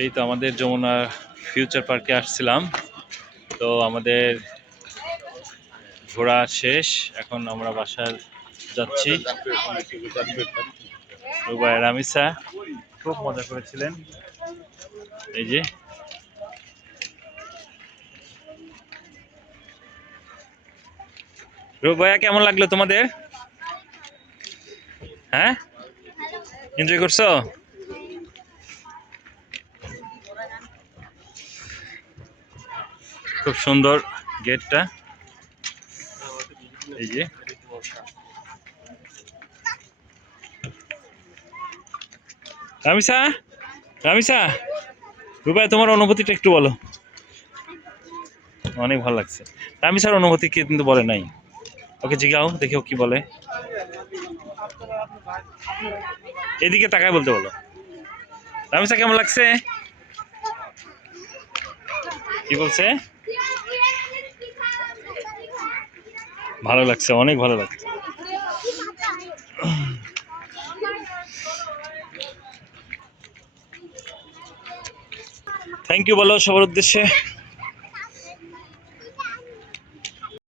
এই তো আমাদের যমুনা ফিউচার পার্কে আসছিলাম। তো আমাদের ঘোরা শেষ, এখন আমরা বাসায় যাচ্ছি। রুবাই রামিসা খুব মজা করেছিলেন। এই যে রুবাইয়া, কেমন লাগলো তোমাদের? হ্যাঁ, এনজয় করছো? খুব সুন্দর গেটটা। এই যে রামিসা, রামিসা, রুবাই তোমার অনুভূতিটা একটু বলো। অনেক ভালো লাগছে। রামিসার অনুভূতি কিন্তু বলে নাই, ওকে জিজ্ঞাও দেখি ও কি বলে। এদিকে তাকায় বলতে বলো। রামিসা কেমন লাগছে? কি বলছে? ভালো লাগছে, অনেক ভালো লাগছে। থ্যাংক ইউ বলো সবার উদ্দেশ্যে।